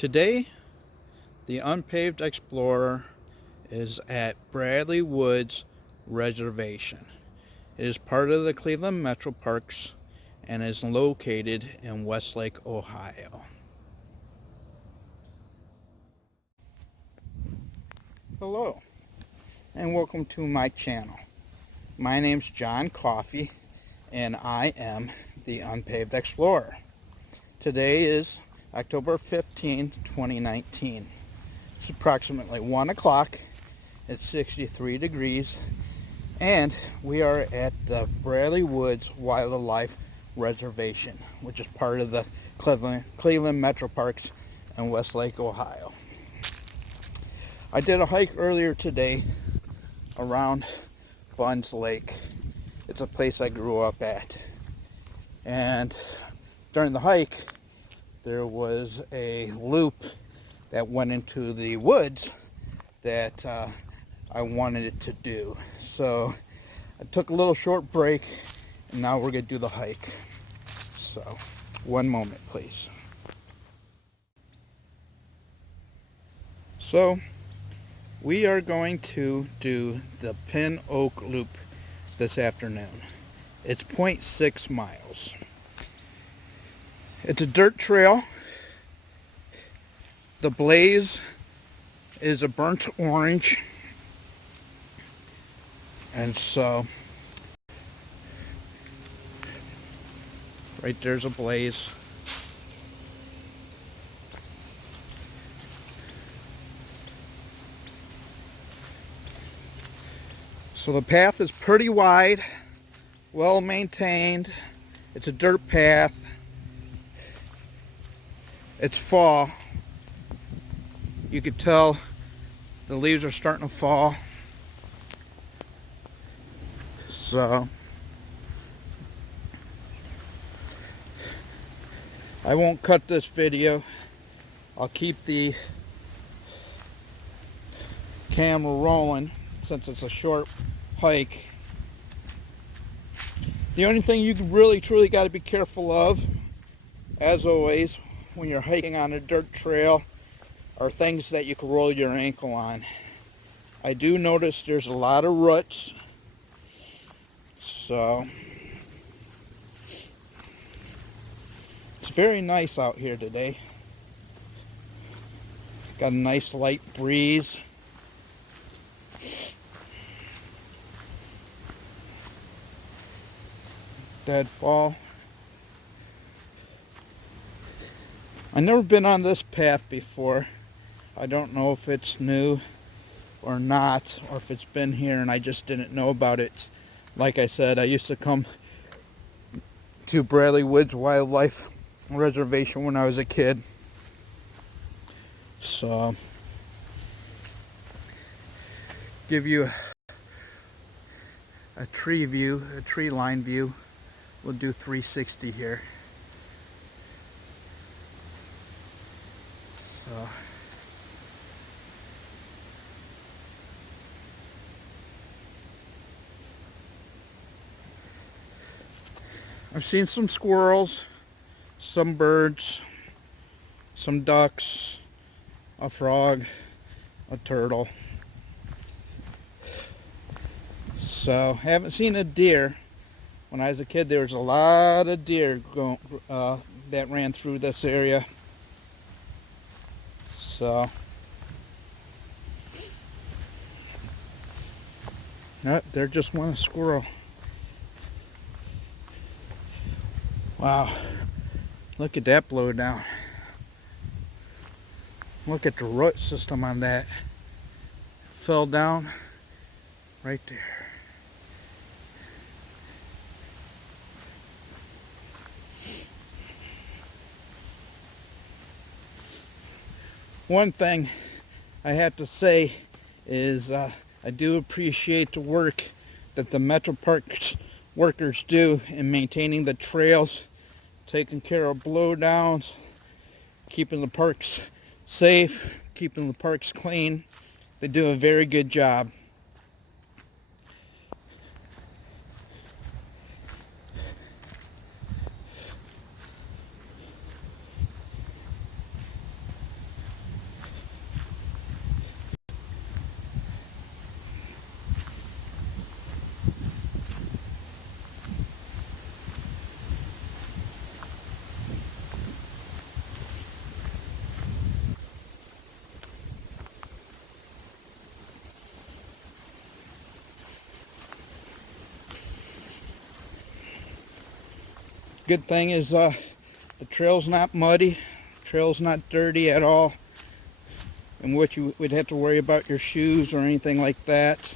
Today, the Unpaved Explorer is at Bradley Woods Reservation. It is part of the Cleveland Metro Parks and is located in Westlake, Ohio. Hello, and welcome to my channel. My name's John Coffey, and I am the Unpaved Explorer. Today is October 15, 2019. It's approximately 1 o'clock. It's 63 degrees, and we are at the Bradley Woods Wildlife Reservation, which is part of the Cleveland Metro Parks in Westlake, Ohio. I did a hike earlier today around Bunn's Lake. It's a place I grew up at. And during the hike, there was a loop that went into the woods that I wanted it to do. So I took a little short break, and now we're going to do the hike. So, one moment, please. So, we are going to do the Pin Oak Loop this afternoon. It's 0.6 miles. It's a dirt trail. The blaze is a burnt orange. And so, right there's a blaze. So the path is pretty wide, well maintained. It's a dirt path. It's fall. You could tell the leaves are starting to fall. So I won't cut this video. I'll keep the camera rolling since it's a short hike. The only thing you really truly got to be careful of, as always, when you're hiking on a dirt trail, are things that you can roll your ankle on. I do notice there's a lot of roots, so it's very nice out here today. Got a nice light breeze. Deadfall. I've never been on this path before. I don't know if it's new or not, or if it's been here and I just didn't know about it. Like I said, I used to come to Bradley Woods Wildlife Reservation when I was a kid. So, give you a tree view, a tree line view. We'll do 360 here. So, I've seen some squirrels, some birds, some ducks, a frog, a turtle. So, haven't seen a deer. When I was a kid, there was a lot of deer that ran through this area. So, nope, they're just one squirrel. Wow, look at that blow down. Look at the root system on that. Fell down right there. One thing I have to say is I do appreciate the work that the Metro Parks workers do in maintaining the trails, taking care of blowdowns, keeping the parks safe, keeping the parks clean. They do a very good job. Good thing is the trail's not muddy, trail's not dirty at all, in which you would have to worry about your shoes or anything like that.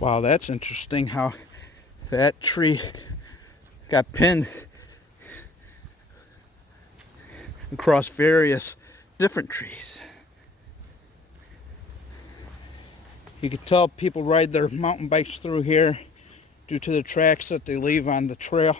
Wow, that's interesting how that tree got pinned across various different trees. You can tell people ride their mountain bikes through here due to the tracks that they leave on the trail.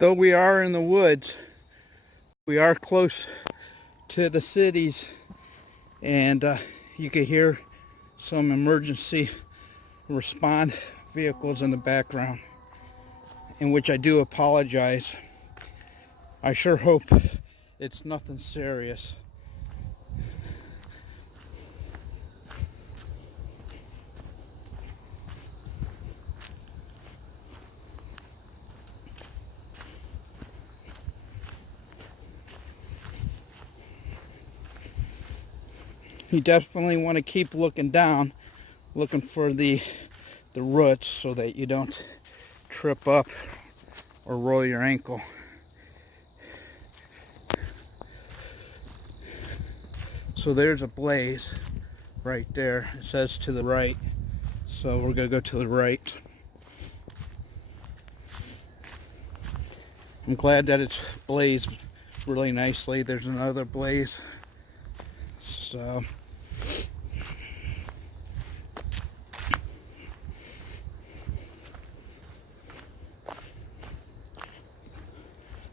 Though we are in the woods, we are close to the cities, and you can hear some emergency respond vehicles in the background, in which I do apologize. I sure hope it's nothing serious. You definitely want to keep looking down, looking for the roots so that you don't trip up or roll your ankle. So there's a blaze right there. It says to the right, so we're gonna go to the right. I'm glad that it's blazed really nicely. There's another blaze. So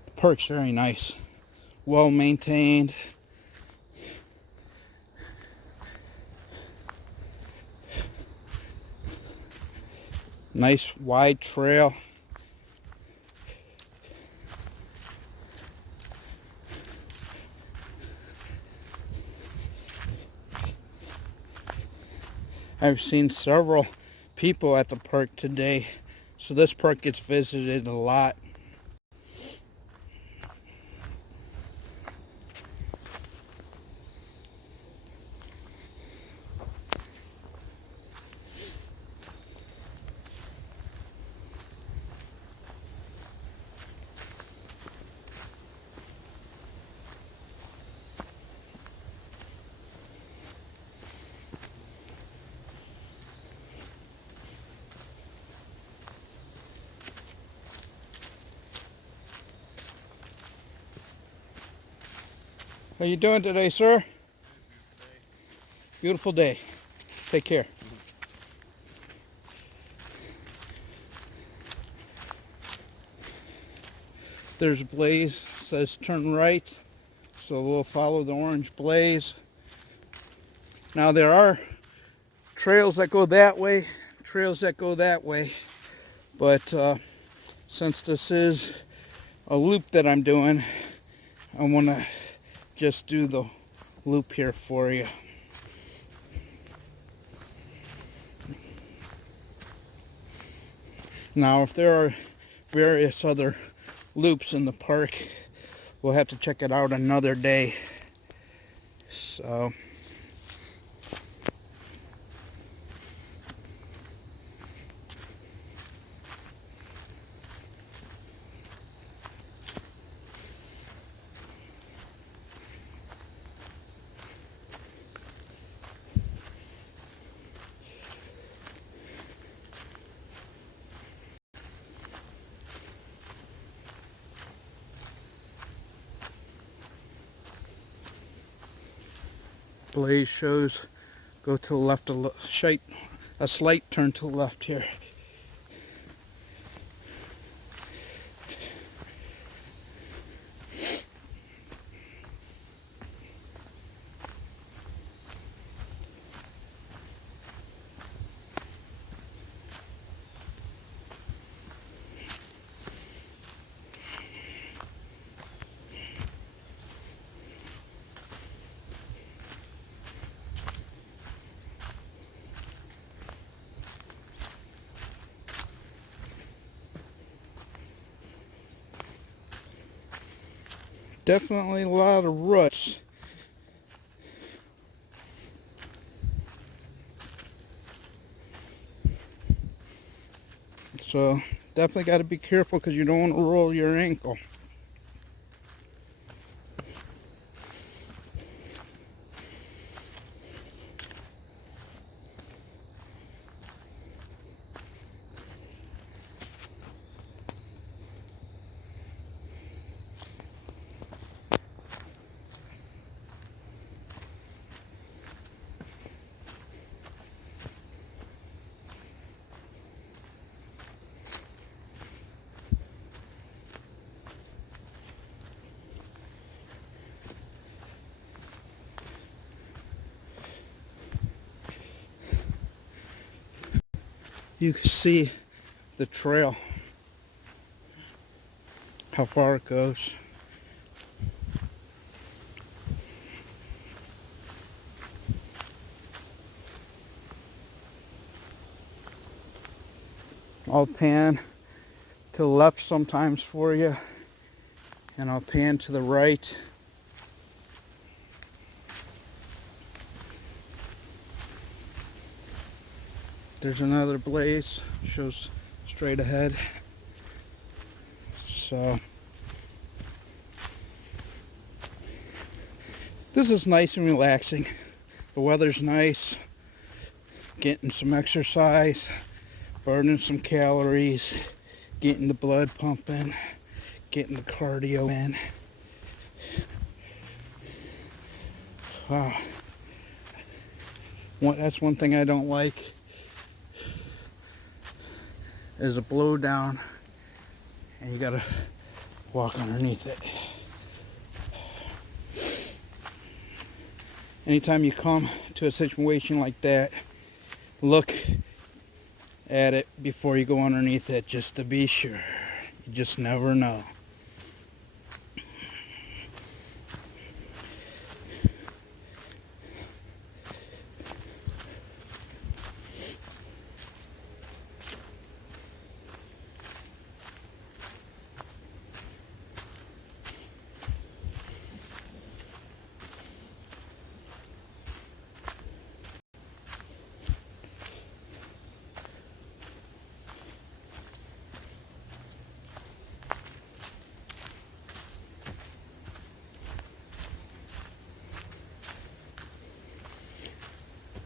the park's very nice, well maintained. Nice wide trail. I've seen several people at the park today, so this park gets visited a lot. How you doing today, sir? Beautiful day. Take care. There's a blaze, says turn right, so we'll follow the orange blaze. Now there are trails that go that way, trails that go that way, but since this is a loop that I'm doing, I want to just do the loop here for you. Now if there are various other loops in the park, we'll have to check it out another day. So blaze shows go to the left, a slight turn to the left here. Definitely a lot of roots. So definitely got to be careful because you don't want to roll your ankle. You can see the trail, how far it goes. I'll pan to the left sometimes for you, and I'll pan to the right. There's another blaze, shows straight ahead. So this is nice and relaxing. The weather's nice, getting some exercise, burning some calories, getting the blood pumping, getting the cardio in. Wow. That's one thing I don't like, is a blow down and you gotta walk underneath it. Anytime you come to a situation like that, look at it before you go underneath it, just to be sure. You just never know.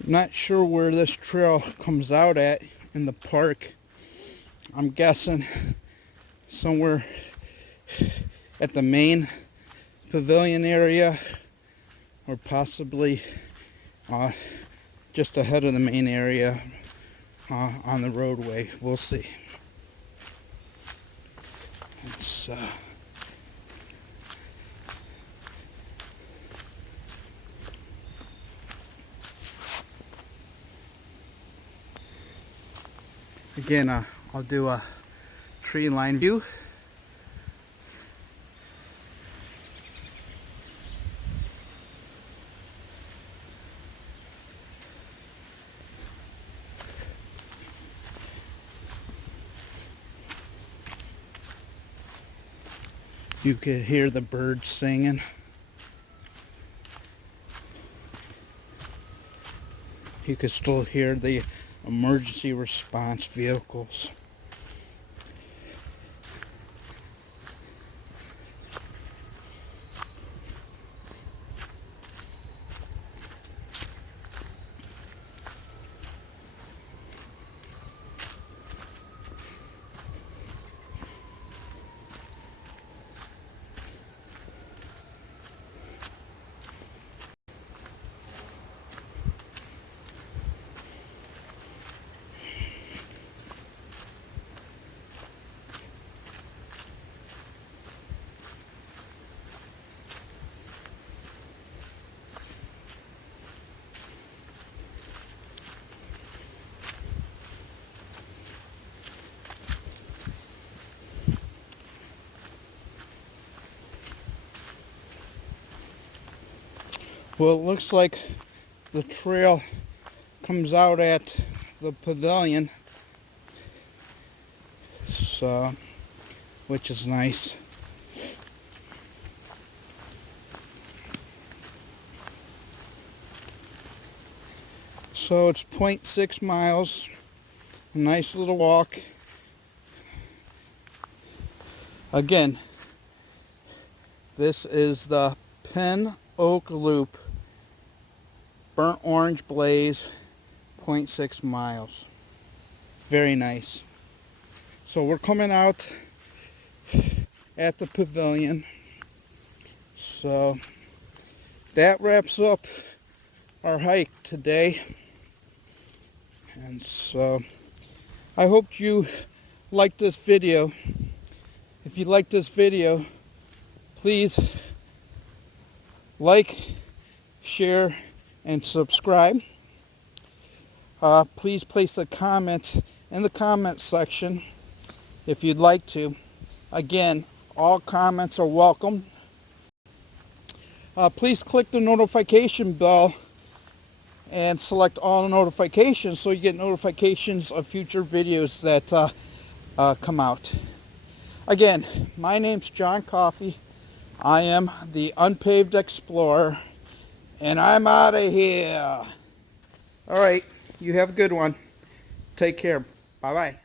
Not sure where this trail comes out at in the park. I'm guessing somewhere at the main pavilion area, or possibly just ahead of the main area on the roadway. We'll see. It's, again, I'll do a tree line view. You could hear the birds singing. You could still hear the emergency response vehicles. Well, it looks like the trail comes out at the pavilion, so, which is nice. So it's 0.6 miles. A nice little walk. Again, this is the Pin Oak Loop Burnt Orange Blaze, 0.6 miles. Very nice. So we're coming out at the pavilion. So that wraps up our hike today. And so I hope you liked this video. If you like this video, please like, share, and subscribe. Please place a comment in the comment section if you'd like to. Again, all comments are welcome. Please click the notification bell and select all notifications so you get notifications of future videos that come out. Again, my name's John Coffey. I am the Unpaved Explorer, and I'm out of here. All right, you have a good one. Take care. Bye-bye.